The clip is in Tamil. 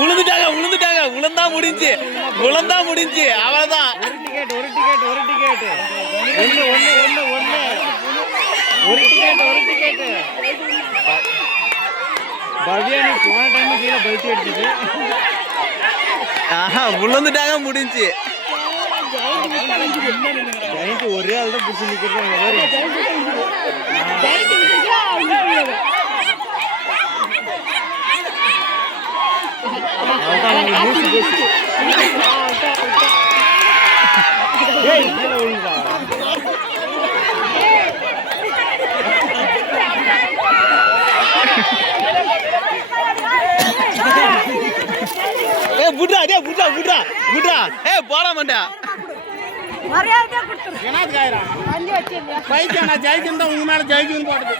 விழுந்துட்டாங்க விழுந்துட்டாங்க விழுந்தா முடிஞ்சு விழுந்தா முடிஞ்சு அவ்வளவுதான். ஒரு டிக்கெட் பவ்யா நீ போன டைம் கீழே பல்ட்டி அடிச்சுது. விழுந்துட்டாங்க முடிஞ்சு. ஒரே ஆள் தான் பிடிச்சி நிக்கிறாங்க. புட்ரா டே புட்ரா புட்ரா புட்ரா போட மாட்டா மரியாதையா கொடுத்துரு. என்ன காயிரா பைக் நான் ஜெயிச்சுன்னு தான் உங்க மேல ஜெயிச்சுன்னு போடுது.